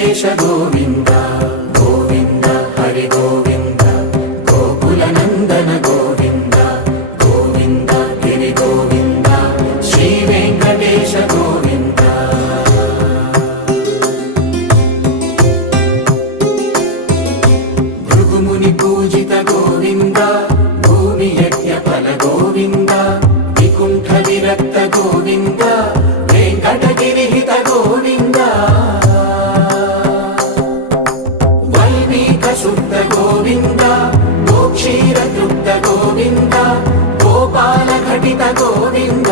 ವೆಂಕಟೇಶ ಗೋವಿಂದ ಗೋವಿಂದ ಹರಿ ಗೋವಿಂದ ಗೋಕುಲ ನಂದನ ಗೋವಿಂದ ಗೋವಿಂದ ಗಿರಿ ಗೋವಿಂದ ಶ್ರೀ ವೆಂಕಟೇಶ ಗೋವಿಂದ ಭೃಗುಮುನಿ ಪೂಜಿತ ಗೋವಿಂದ ಭೂಮಿ ಯಜ್ಞ ಫಲ ಗೋವಿಂದ ವಿಕುಂಠ ವಿರಕ್ತ ಗೋವಿಂದ ವೆಂಕಟಗಿರಿ ಹಿತ ಗೋವಿಂದ ವಲ್ಮೀಕ ಶುದ್ಧ ಗೋವಿಂದ ಗೋಕ್ಷೀರ ತೃಪ್ತ ಗೋವಿಂದ ಗೋಪಾಲ ಘಟಿತ ಗೋವಿಂದ